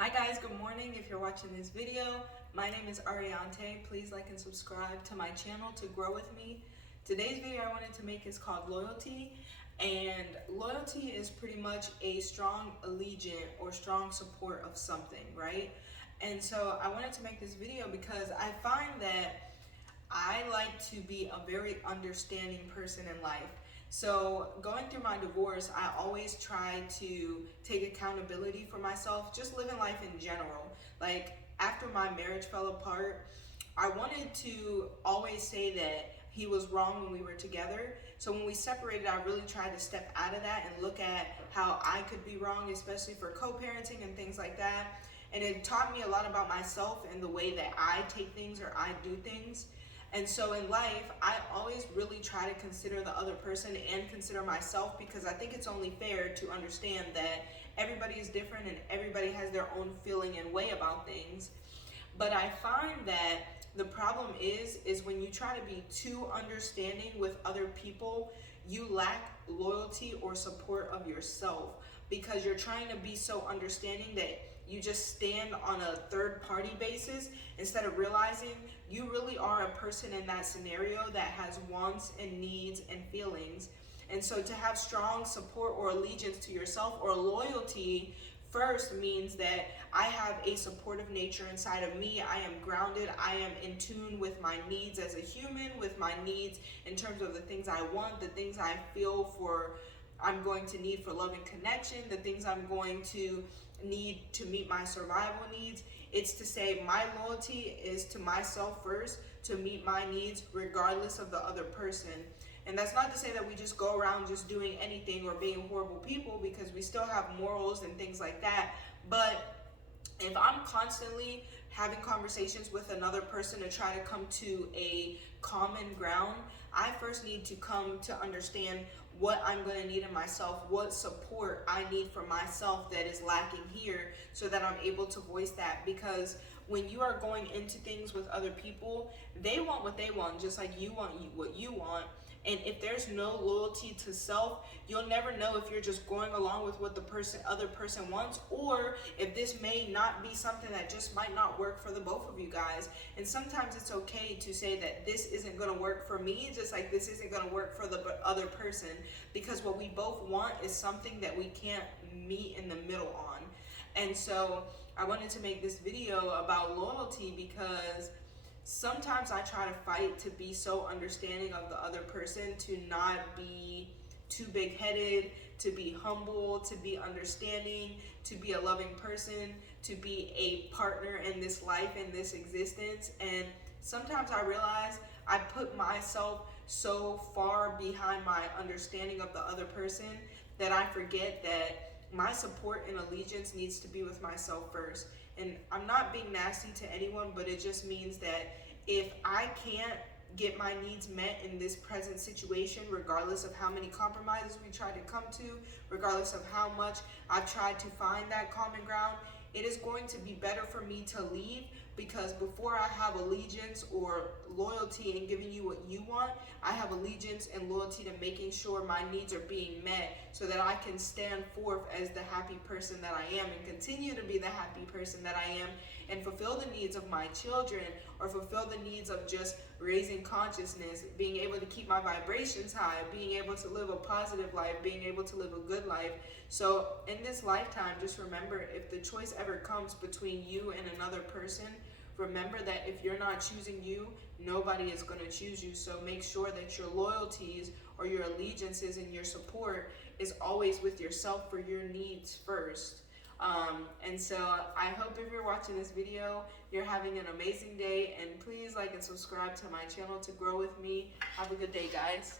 Hi guys, good morning. If you're watching this video, my name is Ariante. Please like and subscribe to my channel to grow with me. Today's video I wanted to make is called Loyalty, and loyalty is pretty much a strong allegiance or strong support of something, right? And so I wanted to make this video because I find that I like to be a very understanding person in life. So going through my divorce, I always try to take accountability for myself, just living life in general. Like after my marriage fell apart, I wanted to always say that he was wrong when we were together. So when we separated, I really tried to step out of that and look at how I could be wrong, especially for co-parenting and things like that. And it taught me a lot about myself and the way that I take things or I do things. And so in life, I always really try to consider the other person and consider myself, because I think it's only fair to understand that everybody is different and everybody has their own feeling and way about things. But I find that the problem is when you try to be too understanding with other people, you lack loyalty or support of yourself, because you're trying to be so understanding that you just stand on a third party basis instead of realizing you really are a person in that scenario that has wants and needs and feelings. And so to have strong support or allegiance to yourself or loyalty first means that I have a supportive nature inside of me. I am grounded. I am in tune with my needs as a human, with my needs in terms of the things I want, the things I feel for I'm going to need for love and connection, the things I'm going to need to meet my survival needs. It's to say my loyalty is to myself first, to meet my needs regardless of the other person. And that's not to say that we just go around just doing anything or being horrible people, because we still have morals and things like that. But if I'm constantly having conversations with another person to try to come to a common ground, I first need to come to understand what I'm going to need in myself, what support I need for myself that is lacking here, so that I'm able to voice that. Because when you are going into things with other people, they want what they want, just like you want what you want. And if there's no loyalty to self, you'll never know if you're just going along with what the other person wants, or if this may not be something that just might not work for the both of you guys. And sometimes it's okay to say that this isn't going to work for me, just like this isn't going to work for the other person, because what we both want is something that we can't meet in the middle on. And so I wanted to make this video about loyalty because sometimes I try to fight to be so understanding of the other person, to not be too big-headed, to be humble, to be understanding, to be a loving person, to be a partner in this life, in this existence. And sometimes I realize I put myself so far behind my understanding of the other person that I forget that my support and allegiance needs to be with myself first. And I'm not being nasty to anyone, but it just means that if I can't get my needs met in this present situation, regardless of how many compromises we try to come to, regardless of how much I've tried to find that common ground, it is going to be better for me to leave, because before I have allegiance or loyalty in giving you what you want, I have allegiance and loyalty to making sure my needs are being met, so that I can stand forth as the happy person that I am and continue to be the happy person that I am, and fulfill the needs of my children, or fulfill the needs of just raising consciousness, being able to keep my vibrations high, being able to live a positive life, being able to live a good life. So in this lifetime, just remember, if the choice ever comes between you and another person, remember that if you're not choosing you, nobody is going to choose you. So make sure that your loyalties or your allegiances and your support is always with yourself for your needs first. And so I hope if you're watching this video, you're having an amazing day, and please like and subscribe to my channel to grow with me. Have a good day, guys.